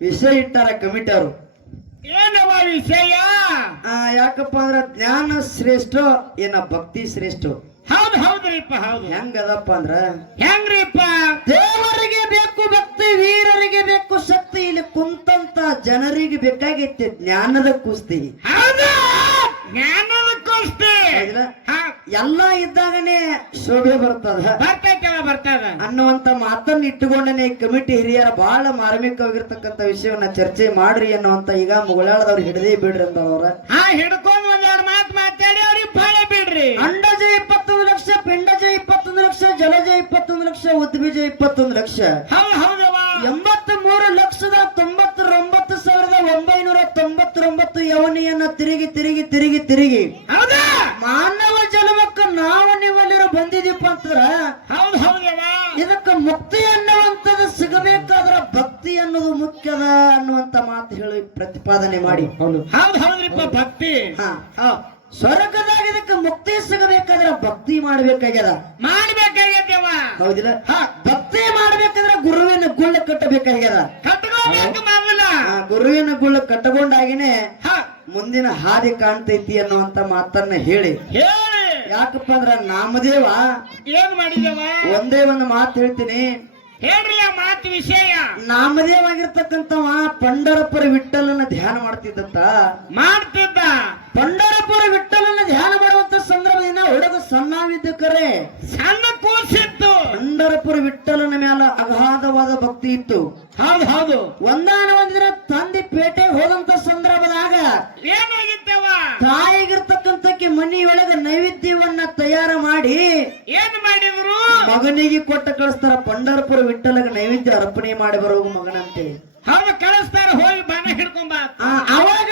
ವಿಷಯ ಇಟ್ಟಾರ ಕಮಿಟಿ ಅವರು ಏನವ ವಿಷಯ ಯಾಕಪ್ಪ ಅಂದ್ರ ಜ್ಞಾನ ಶ್ರೇಷ್ಠ ಏನ ಭಕ್ತಿ ಶ್ರೇಷ್ಠ. ಹೌದು ಹೌದ್ರಿಪ್ಪ ಹೌದು. ಹೆಂಗದಪ್ಪ ಅಂದ್ರ? ಹೆಂಗ್ರಿಪ್ಪ? ದೇವರಿಗೆ ಬೇಕು ಭಕ್ತಿ ವೀರರಿಗೆ ಬೇಕು ಶಕ್ತಿ. ಇಲ್ಲಿ ಕುಂತಂತ ಜನರಿಗೆ ಬೇಕಾಗೈತಿ ಜ್ಞಾನದ ಕುಸ್ತಿ. ಹೌದು? ಜ್ಞಾನದ ಕುಸ್ತಿ? ಹೌದಿಲ್ಲ? ಹಾ, ಎಲ್ಲ ಇದ್ದಾಗನೇ ಶೋಭೆ ಬರ್ತದ. ಬರ್ತದ. ಅನ್ನುವಂತ ಮಾತನ್ನ ಇಟ್ಟುಕೊಂಡನೆ ಕಮಿಟಿ ಹಿರಿಯರ ಬಹಳ ಮಾರ್ಮಿಕವಾಗಿರ್ತಕ್ಕಂಥ ವಿಷಯವನ್ನ ಚರ್ಚೆ ಮಾಡ್ರಿ ಅನ್ನುವಂತ ಈಗ ಮುಗಳಾಳದವ್ರು ಹಿಡದೇ ಬಿಡ್ರಿ ಅಂತವ್ರ ಹಾ ಹಿಡ್ಕೊಂಡ್ ಒಂದೆರಡು ಮಾತು ಮಾತಾಡಿ ಅವ್ರಿಗೆ ಫಲ ಬಿಡ್ರಿ. ಅಂಡಜ ಇಪ್ಪತ್ತೊಂದು ಲಕ್ಷ ಪಿಂಡಜ ಇಪ್ಪತ್ತೊಂದು ಲಕ್ಷ ಜಲಜ ಇಪ್ಪತ್ತೊಂದು ಲಕ್ಷ ಉದ್ಬೀಜ ಇಪ್ಪತ್ತೊಂದು ಲಕ್ಷ. ಹೌದು ಹೌದವ ಎಂಬತ್ತ ಮೂರು ಲಕ್ಷದ ತೊಂಬತ್ತೊಂಬತ್ತು ಸಾವಿರದ ಒಂಬೈನೂರ ತೊಂಬತ್ತೊಂಬತ್ತು ಯವನಿಯನ್ನ ತಿರುಗಿ ತಿರುಗಿ ತಿರುಗಿ ತಿರುಗಿ. ಹೌದಾ? ಮಾನವ ಪ್ರತಿಪಾದನೆ ಮಾಡಿ. ಹೌದು ಹೌದ್ರಿಪ್ಪ ಭಕ್ತಿ. ಸ್ವರ್ಗದಾಗ ಇದಕ್ಕ ಮುಕ್ತಿ ಸಿಗಬೇಕಾದ್ರೆ ಭಕ್ತಿ ಮಾಡ್ಬೇಕಾಗ್ಯದ. ಮಾಡ್ಬೇಕಾಗೈತೆವ ಹೌದಿಲ್ಲ? ಹಾ. ಭಕ್ತಿ ಮಾಡ್ಬೇಕಂದ್ರ ಗುರುವಿನ ಗುಳ್ಳ ಕಟ್ಟಬೇಕಾಗ್ಯದ. ಗುರುವಿನ ಗುಳ್ಳ ಕಟ್ಟಕೊಂಡಾಗಿನೇ ಹಾ. ಮುಂದಿನ ಹಾದಿ ಕಾಣ್ತೈತಿ ಅನ್ನುವಂತ ಮಾತನ್ನ ಹೇಳಿ. ಹೇಳಿ. ಯಾಕಪ್ಪ ಅಂದ್ರ ನಾಮದೇವ ಏನ್ ಮಾಡಿದವ? ಒಂದೇ ಒಂದು ಮಾತು ಹೇಳ್ತೀನಿ. ಹೇಳ್ರಿ ಆ ಮಾತು ವಿಷಯ. ನಾಮದೇವಾಗಿರ್ತಕ್ಕಂಥವ ಪಂಡರಪುರ ವಿಠಲನ ಧ್ಯಾನ ಮಾಡ್ತಿದ್ದಂತ. ಮಾಡ್ತಿದ್ದ. ಪಂಡರಪುರ ವಿಠಲನ ಧ್ಯಾನ ಮಾಡುವಂತ ಸಂದರ್ಭದಿಂದ ಹುಡುಗ ಸಣ್ಣವಿದ್ದ ಕರೆ. ಸಣ್ಣ ಕೂಸಿತ್ತು ಪಂಡರಪುರ ವಿಠಲನ ಮ್ಯಾಲ ಅಗಾಧವಾದ ಭಕ್ತಿ ಇತ್ತು. ಹೌದು ಹೌದು. ಒಂದಾನ ಒಂದಿನ ತಂದಿ ಪೇಟೆಗೆ ಮಾಡಿ ಏನ್ ಮಾಡಿದ್ರು? ಮಗನಿಗೆ ಕೊಟ್ಟ ಕಳಿಸ್ತಾರ ಪಂಡರಪುರ ವಿಠಲಗ ನೈವೇದ್ಯ ಅರ್ಪಣೆ ಮಾಡಿ ಬರೋ ಮಗನಂತೆ. ಹೌದು ಕಳಿಸ್ತಾರ ಹೋಗಿ ಬಾಣ ಹಿಡ್ಕೊಂಬ ಬಾ. ಅವಾಗ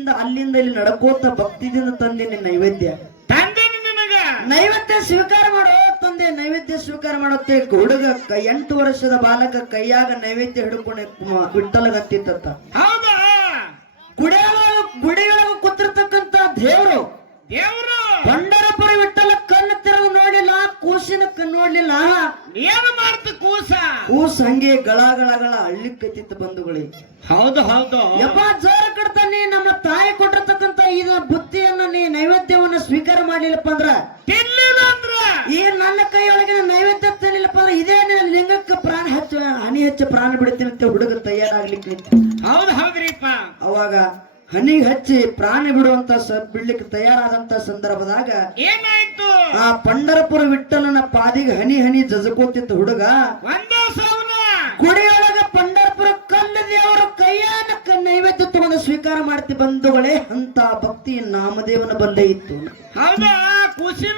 ಭಕ್ತಿದಿಂದ ಅಲ್ಲಿಂದ ಇಲ್ಲಿ ನಡ್ಕೋತ ಭಕ್ತಿದಿಂದ ತಂದೆ ನಿನ್ನ ನೈವೇದ್ಯ. ನೈವೇದ್ಯ ಸ್ವೀಕಾರ ಮಾಡೋ ತಂದೆ ನೈವೇದ್ಯ ಸ್ವೀಕಾರ ಮಾಡುತ್ತೆ. ಹುಡುಗ ಎಂಟು ವರ್ಷದ ಬಾಲಕ ಕೈಯಾಗ ನೈವೇದ್ಯ ಹಿಡ್ಕೊಂಡು ಬಿಟ್ಟಲಗತ್ತಿತ್ತ ಗುಡಿಯೊಳಗ ಗುಡಿಯೊಳಗ ಕೂತಿರ್ತಕ್ಕಂತ ದೇವ್ರು ಕೂಸ್ ಗಳಗಳಗಳ ಅಳ್ಳಿಕತ್ತಿತ್ತು ಬಂಧುಗಳೇ. ಹೌದು ಹೌದು. ಯಪ್ಪ ಜೋರ ಕಡ್ತಾನೆ ನಮ್ಮ ತಾಯಿ ಕೊಟ್ಟಿರ್ತಕ್ಕಂತ ಈ ಬುತ್ತಿಯನ್ನ ನೀ ನೈವೇದ್ಯವನ್ನ ಸ್ವೀಕಾರ ಮಾಡ್ಲಿಲ್ಲಪ್ಪ ಅಂದ್ರ? ತಿನ್ಲಿಲ್ಲ ಅಂದ್ರ? ಈ ನನ್ನ ಕೈಯೊಳಗಿನ ನೈವೇದ್ಯ ತಿನ್ಲಿಲ್ಲಪ್ಪ ಅಂದ್ರೆ ಇದೇ ಲಿಂಗಕ್ಕೆ ಪ್ರಾಣ ಹಚ್ಚ ಹನಿ ಹಚ್ಚ ಪ್ರಾಣ ಬಿಡ್ತೀನಿ ಅಂತ ಹುಡುಗ ತಯಾರಾಗ್ಲಿಕ್ಕೆ ಹೌದು ಹೌದ್ರಿಪ್ಪ ಅವಾಗ ಹನಿ ಹಚ್ಚಿ ಪ್ರಾಣ ಬಿಡುವಂತ ಬಿಡ್ಲಿಕ್ಕೆ ತಯಾರಾದಂತ ಸಂದರ್ಭದಾಗ ಏನಾಯ್ತು? ಆ ಪಂಡರಪುರ ವಿಠಲನ ಪಾದಿಗೆ ಹನಿ ಹನಿ ಜಜಕೋತಿತ್ತು ಹುಡುಗ ಗುಡಿಯೊಳಗ ಪಂಡರ್ಪುರ ಕಲ್ಲು ದೇವರ ಕೈಯಾನ ನೈವೇದ್ಯ ತಗೊಂಡು ಸ್ವೀಕಾರ ಮಾಡ್ತಿ ಬಂಧುಗಳೇ ಅಂತ ಭಕ್ತಿ ನಾಮದೇವನ ಬಂದೇ ಇತ್ತು. ಹೌದಾ?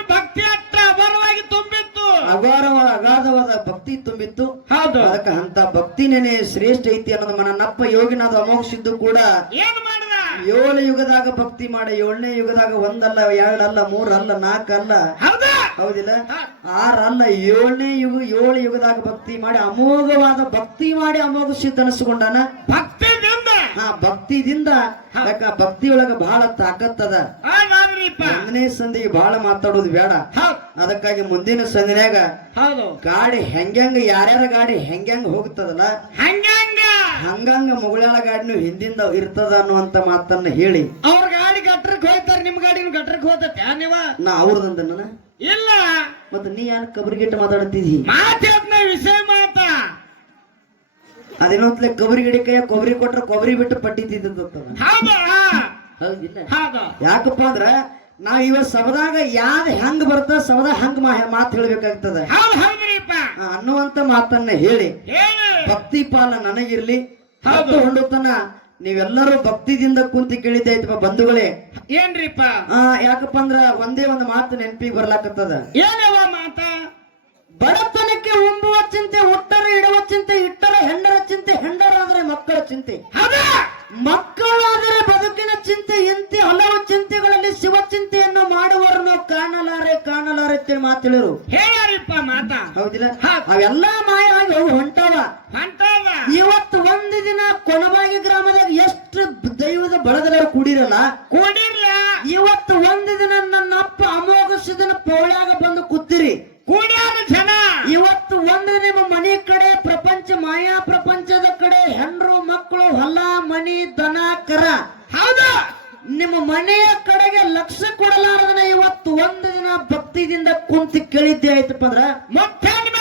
ಭಕ್ತಿ ಅಟ್ಟ ಅಪಾರವಾಗಿ ತುಂಬಿತ್ತು. ಅಗಾರವಾದ ಅಗಾಧವಾದ ಭಕ್ತಿ ತುಂಬಿತ್ತು. ಹೌದು. ಅದಕ್ಕ ಅಂತ ಭಕ್ತಿನೇನೆ ಶ್ರೇಷ್ಠ ಐತಿ ಅನ್ನೋದು ಮನ ನಪ್ಪ ಯೋಗಿನಾದ ಅಮೋಕ್ಷಿದ್ದು ಕೂಡ. ಏನ್ ಏಳು ಯುಗದಾಗ ಭಕ್ತಿ ಮಾಡಿ ಏಳನೇ ಯುಗದಾಗ ಒಂದಲ್ಲ ಎರಡಲ್ಲ ಮೂರಲ್ಲ ನಾಲ್ಕಲ್ಲ. ಹೌದಾ? ಹೌದಿಲ್ಲ? ಆರಲ್ಲ ಏಳನೇ ಯುಗ ಏಳು ಯುಗದಾಗ ಭಕ್ತಿ ಮಾಡಿ ಅಮೋಘವಾದ ಭಕ್ತಿ ಮಾಡಿ ಅಮೋಘ ಸಿದ್ಧ ಭಕ್ತಿ ಭಕ್ತಿದಿಂದ? ಆ ಭಕ್ತಿದಿಂದ. ಯಾಕ ಒಳಗ ಬಹಳ ತಾಕತ್ತದ ಒಂದನೇ ಸಂದಿಗೆ ಬಹಳ ಮಾತಾಡೋದು ಬೇಡ. ಅದಕ್ಕಾಗಿ ಮುಂದಿನ ಸಂದಿನಾಗ ಗಾಡಿ ಹೆಂಗ್ಯಾಂಗ ಯಾರ್ಯಾರ ಗಾಡಿ ಹೆಂಗ್ಯಾಂಗ ಹೋಗ್ತದಲ್ಲ ಹಂಗಂಗ ಹಂಗಂಗ ಮುಗುಳಾಳ ಗಾಡಿನೂ ಹಿಂದಿಂದ ಇರ್ತದ ಅನ್ನುವಂತ ಮಾತನ್ನ ಹೇಳಿ. ಅವ್ರ ಗಾಡಿ ಗಟ್ರಕ್ ಹೋಯ್ತಾರ ನಿಮ್ ಗಾಡಿನ ಗಟ್ರಕ್ ಹೋತತ್ತೆ ನೀವ? ನಾ ಅವ್ರದಂದ ನನ್ನ ಇಲ್ಲ. ಮತ್ತ ನೀ ಯಾರು ಕಬರಿಗಿಟ್ಟು ಮಾತಾಡ್ತಿದ್ದಿ? ಮಾತಾಡ್ನ ವಿಷಯ ಮಾತ. ಅದೇನೋತ್ಲೆ ಕಬರಿ ಗಿಡಿ ಕೈಯ ಕೊಬ್ಬರಿ ಕೊಟ್ರೆ ಕೊಬ್ಬರಿ ಬಿಟ್ಟು ಪಟ್ಟಿ ಹೌದಾ? ಹೌದಿಲ್ಲ ಹೌದು? ಯಾಕಪ್ಪ ಅಂದ್ರ ನಾ ಇವ ಸಬದಾಗ ಯಾವ್ದು ಹೆಂಗ್ ಬರ್ತ ಸಬದ ಹಂಗ ಮಾತ್ ಹೇಳ್ಬೇಕಾಗ್ತದ. ಅನ್ನುವಂತ ಮಾತನ್ನ ಹೇಳಿ. ಹೇಳಿ ಭಕ್ತಿ ಪಾಲ ನನಗಿರ್ಲಿ. ಹಾಗೂ ಹೊಂಡುತನ ನೀವೆಲ್ಲರೂ ಭಕ್ತಿದಿಂದ ಕುಂತಿ ಕೇಳಿದ್ದೈತಪ್ಪ ಬಂಧುಗಳೇ. ಏನ್ರಿಪ್ಪ? ಆ ಯಾಕಪ್ಪ ಅಂದ್ರ ಒಂದೇ ಒಂದು ಮಾತು ನೆನಪಿಗೆ ಬರ್ಲಾಕತ್ತದ. ಏನವ ಮಾತ? ಬಡತನಕ್ಕೆ ಉಂಬುವ ಚಿಂತೆ ಹುಟ್ಟರು ಇಡುವ ಚಿಂತೆ ಇಟ್ಟರ ಚಿಂತೆ. ಮಕ್ಕಳಾದರೆ ಬದುಕಿನ ಚಿಂತೆ ಎಂತೆ ಹಲವು ಚಿಂತೆಗಳಲ್ಲಿ ಶಿವ ಚಿಂತೆಯನ್ನು ಮಾಡುವವರನ್ನು ಕಾಣಲಾರೆ ಕಾಣಲಾರೆ ಅಂತ ಮಾತರು ಹೇ ಹೌದ್ರಿಪ್ಪ ಮಾತಾ. ಹೌದಿಲ್ಲ? ಅವೆಲ್ಲ ಮಾಯ ಆಗಿ ಅವು ಹೊಂಟಾವ. ಹೊಂಟದ ಇವತ್ತು ಒಂದು ದಿನ ಕೊನಬಾಗಿ ಗ್ರಾಮದಾಗ ಎಷ್ಟು ದೈವದ ಬಳದಲ್ಲ ಕೂಡಿರಲ್ಲ? ಕೂಡಿರ್ಲ. ಇವತ್ತು ಒಂದು ದಿನ ನನ್ನ ಅಪ್ಪ ಅಮೋಘ ಪೋಳ್ಯಾಗ ಪೌಳ್ಯಾಗ ಬಂದು ಕೂತಿರಿ. ಕೂಡ್ಯಾರ ಜನ. ಇವತ್ತು ಒಂದು ನಿಮ್ಮ ಮನೆ ಕಡೆ ಪ್ರಪಂಚ ಮಾಯಾ ಪ್ರಪಂಚದ ಹೊಲ ಮನಿ ದನ ಕರ. ಹೌದು. ನಿಮ್ಮ ಮನೆಯ ಕಡೆಗೆ ಲಕ್ಷ ಕೊಡಲಾರದನ ಇವತ್ತು ಒಂದು ದಿನ ಭಕ್ತಿದಿಂದ ಕುಂತಿ ಕೇಳಿದ್ದೆ ಆಯ್ತಪ್ಪ ಅಂದ್ರ ಮುತ್ತನ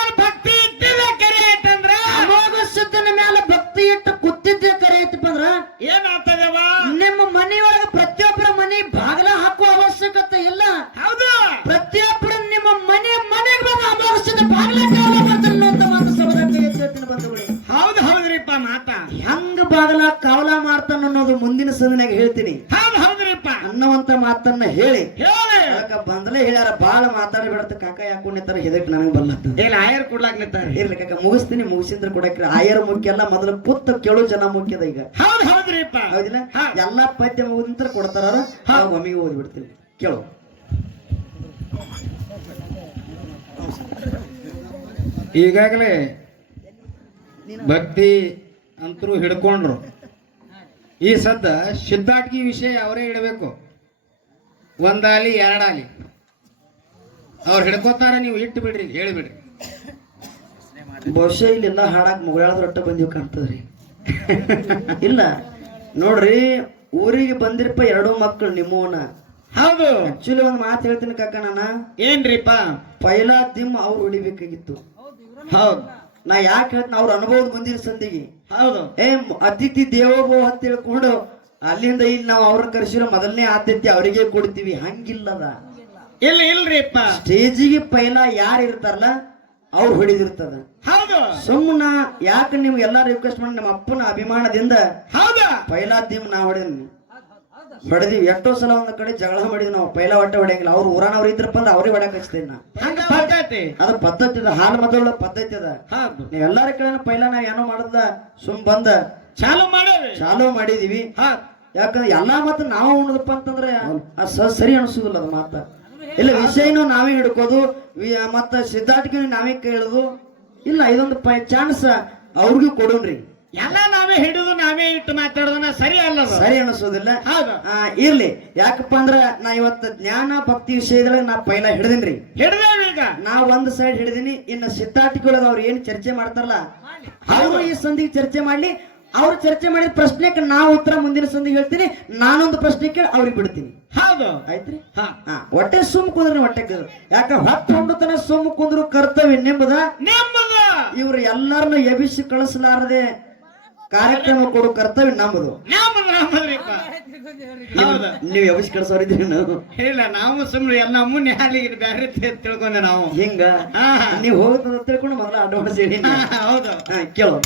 ಮಾಡ್ತಾನ ಅನ್ನೋದು ಮುಂದಿನ ಸಂದಿನಾಗ ಹೇಳ್ತೀನಿ. ಹೌದು ಹೌದ್ರಿಪ್ಪ. ಅನ್ನುವಂತ ಮಾತನ್ನ ಹೇಳಿ. ಹೇಳಿ. ಅದಕ್ಕ ಬಂದಲೇ ಹೇಳ್ಯಾರ ಬಾಳ ಮಾತಾಡಿ ಬಿಡತ್ತ ಕಾಕ ಯಾಕೊಂಡಿರ್ತಾರ ಹೆದಕ್ ನನಗೆ ಬಲ್ಲತ್ತ ಇಲ್ಲ ಆಯರ್ ಕೊಡ್ಲಾಕ್ ನಿಂತಾರೆ ಇರ್ಲಿ ಕಾಕ ಮುಗಿಸ್ತೀನಿ ಮುಗಿಸಿದ್ರ ಕೊಡಕ್ರಿ ಆಯರ್ ಮುಖ್ಯ ಎಲ್ಲ ಮೊದಲು ಪುತ್ತ ಕೇಳು ಜನ ಮುಖ್ಯದ ಈಗ. ಹೌದು ಹೌದ್ರಿಪ್ಪ. ಹೌದಿಲ್ಲ. ಎಲ್ಲಾ ಪದ್ಯ ಮುಗಿದಂತರ ಕೊಡ್ತಾರ ಒಮ್ಮಿಗೆ ಓದ್ಬಿಡ್ತೀವಿ. ಕೇಳು. ಈಗಾಗಲೇ ಭಕ್ತಿ ಅಂತರೂ ಹಿಡ್ಕೊಂಡ್ರು. ಈ ಸದ್ದ ಸಿದ್ಧಾಟ್ಗಿ ವಿಷಯ ಅವರೇ ಇಡಬೇಕು ಒಂದಾಲಿ ಎರಡಾಲಿ. ಅವ್ರು ಹಿಡ್ಕೋತಾರ ನೀವು ಇಟ್ಟು ಬಿಡ್ರಿ ಹೇಳಿಬಿಡ್ರಿ. ಬಹುಶಃ ಇಲ್ಲೆಲ್ಲ ಹಾಡಾಕ್ ಮುಗಳಾದ ರೊಟ್ಟ ಬಂದಿವ್ ಕಾಣ್ತದ್ರಿ. ಇಲ್ಲ ನೋಡ್ರಿ ಊರಿಗೆ ಬಂದಿರಪ್ಪ ಎರಡೂ ಮಕ್ಕಳು ನಿಮ್ಮವನ. ಹೌದು. ಆಕ್ಚುಲಿ ಒಂದು ಮಾತು ಹೇಳ್ತೀನಿ ಕಕ್ಕ ನಾನ. ಏನ್ರಿಪ್ಪ? ಪೈಲಾ ದಿಮ್ ಅವ್ರು ಉಳಿಬೇಕಾಗಿತ್ತು. ಹೌದು. ನಾ ಯಾಕೆ ಹೇಳ್ತೀನಿ ಅವ್ರ ಅನುಭವದ ಮುಂದಿನ ಸಂದಿಗೆ. ಹೌದು. ಏ ಅತಿಥಿ ದೇವೋಭವ ಅಂತ ಹೇಳ್ಕೊಂಡು ಅಲ್ಲಿಂದ ಇಲ್ಲಿ ನಾವು ಅವ್ರನ್ನ ಕರೆಸಿರೋ ಮೊದಲನೇ ಆದ್ಯತೆ ಅವರಿಗೆ ಕೊಡ್ತೀವಿ. ಹಂಗಿಲ್ಲದ. ಇಲ್ಲ ಇಲ್ರಿಪ್ಪ ಸ್ಟೇಜಿಗೆ ಪೈಲ ಯಾರು ಇರ್ತಾರಲ್ಲ ಅವ್ರು ಹೊಡಿದಿರ್ತದ. ಹೌದು. ಸುಮ್ಮನ ಯಾಕೆ ನೀವು ಎಲ್ಲಾ ರಿಕ್ವೆಸ್ಟ್ ಮಾಡಿ ನಮ್ಮ ಅಪ್ಪನ ಅಭಿಮಾನದಿಂದ ಹೌದು. ಪೈಲಾ ದಿಮ್ ನಾ ಹೊಡೆದ್ನಿ. ಹೊಡೆದಿವಿ ಎಷ್ಟೋ ಸಲ ಒಂದ್ ಕಡೆ ಜಗಳ ಮಾಡಿದ್ವಿ ನಾವು. ಪೈಲಾ ಹೊಟ್ಟೆ ಹೊಡೆಯಂಗಿಲ್ಲ. ಅವ್ರು ಊರಾನವ್ರು ಇದ್ರಪ್ಪ ಅಂದ್ರೆ ಅವ್ರಿಗೆ ಹೊಡಕ್ ಹಚ್ತೇನೆ ನಾ ಪದ್ಧತಿ. ಅದು ಪದ್ಧತಿ ಅದ. ಹಾಲು ಮೊದಲ ಪದ್ಧತಿ ಅದ. ಎಲ್ಲಾರ ಕಡೆ ಪೈಲಾ ನಾವ್ ಏನೋ ಮಾಡದ ಸುಮ್ ಬಂದ. ಚಾಲು ಮಾಡಿದ್ವಿ. ಚಾಲು ಮಾಡಿದೀವಿ. ಯಾಕಂದ್ರೆ ಎಲ್ಲಾ ಮತ್ತ ನಾವು ಉಣದಪ್ಪ ಅಂತಂದ್ರೆ ಆ ಸರಿ ಅನಿಸುದಿಲ್ಲ ಅದು ಮಾತ. ಇಲ್ಲ ವಿಷಯನೂ ನಾವೇ ಹಿಡ್ಕೋದು ಮತ್ತ ಸಿದ್ಧಾರ್ಥಿಗೆ ನಾವೇ ಕೇಳುದು. ಇಲ್ಲ ಇದೊಂದು ಚಾನ್ಸ್ ಅವ್ರಿಗೂ ಕೊಡೋಣ್ರಿ ಎಲ್ಲ ನಾವೇ ಹಿಡಿದು ನಾವೇ ಇಟ್ಟು ಮಾತಾಡೋದನ್ನ ಸರಿ ಅಲ್ಲದು ಸರಿ ಅನಿಸೋದಿಲ್ಲ ಇರ್ಲಿ. ಯಾಕಪ್ಪ ಅಂದ್ರ ನಾ ಇವತ್ತು ಜ್ಞಾನ ಭಕ್ತಿ ವಿಷಯದೊಳಗೆ ನಾ ಪೈಲ ಹಿಡಿದಿನ್ರಿ. ಈಗ. ನಾ ಒಂದ್ ಸೈಡ್ ಹಿಡಿದಿನಿ ಇನ್ನು ಸಿದ್ಧಾರ್ಥಿಗಳದ ಅವ್ರು ಏನ್ ಚರ್ಚೆ ಮಾಡ್ತಾರಲ್ಲ ಅವರು ಈ ಸಂಧಿಗೆ ಚರ್ಚೆ ಮಾಡ್ಲಿ. ಅವ್ರು ಚರ್ಚೆ ಮಾಡಿದ ಪ್ರಶ್ನೆಗೆ ನಾ ಉತ್ತರ ಮುಂದಿನ ಸಂದಿಗೆ ಹೇಳ್ತೀನಿ ನಾನೊಂದು ಪ್ರಶ್ನೆ ಕೇಳಿ ಅವ್ರಿಗೆ ಬಿಡ್ತೀನಿ. ಹೌದು. ಆಯ್ತ್ರಿ? ಹೊಟ್ಟೆ ಸುಮ್ ಕುಂದ್ರಿ ಹೊಟ್ಟೆ ಯಾಕೆ ಯಾಕ ಹೊಟ್ಟೆ ಹೊಂಡುತನ ಸುಮ್ ಕುಂದ್ರು ಕರ್ತವ್ಯ ನಿಂಬದ ನೆಮ್ಮದು. ಇವ್ರು ಎಲ್ಲರನ್ನು ಎಬಿಸಿ ಕಳಿಸಲಾರದೆ ಕಾರ್ಯಕ್ರಮ ಕೊಡು ಕರ್ತವ್ಯ ನಮ್ಮದು ನಮ್ಮದ್ರಿಪ್ಪ ಹೌದು. ನೀವು ಎಬಿಸಿ ಕಳಿಸೋರಿದ್ರಿ ನಾವು ಇಲ್ಲ ನಾವು ಸುಮ್ಮನೆ ಎಲ್ಲ ಮುನ್ನೆ ಹಾಲಿಗೆ ಬ್ಯಾರೆ ತಿ- ತಿಳ್ಕೊಂಡೆ ನಾವು. ಹಿಂಗ? ಹಾ. ನೀವು ಹೋಗುತ್ತ ತಿಳ್ಕೊಂಡು ಮೊದಲ ಅಡ್ವಾನ್ಸ್ ಹೇಳಿ. ಹೌದು. ಹಾ ಕೇಳು.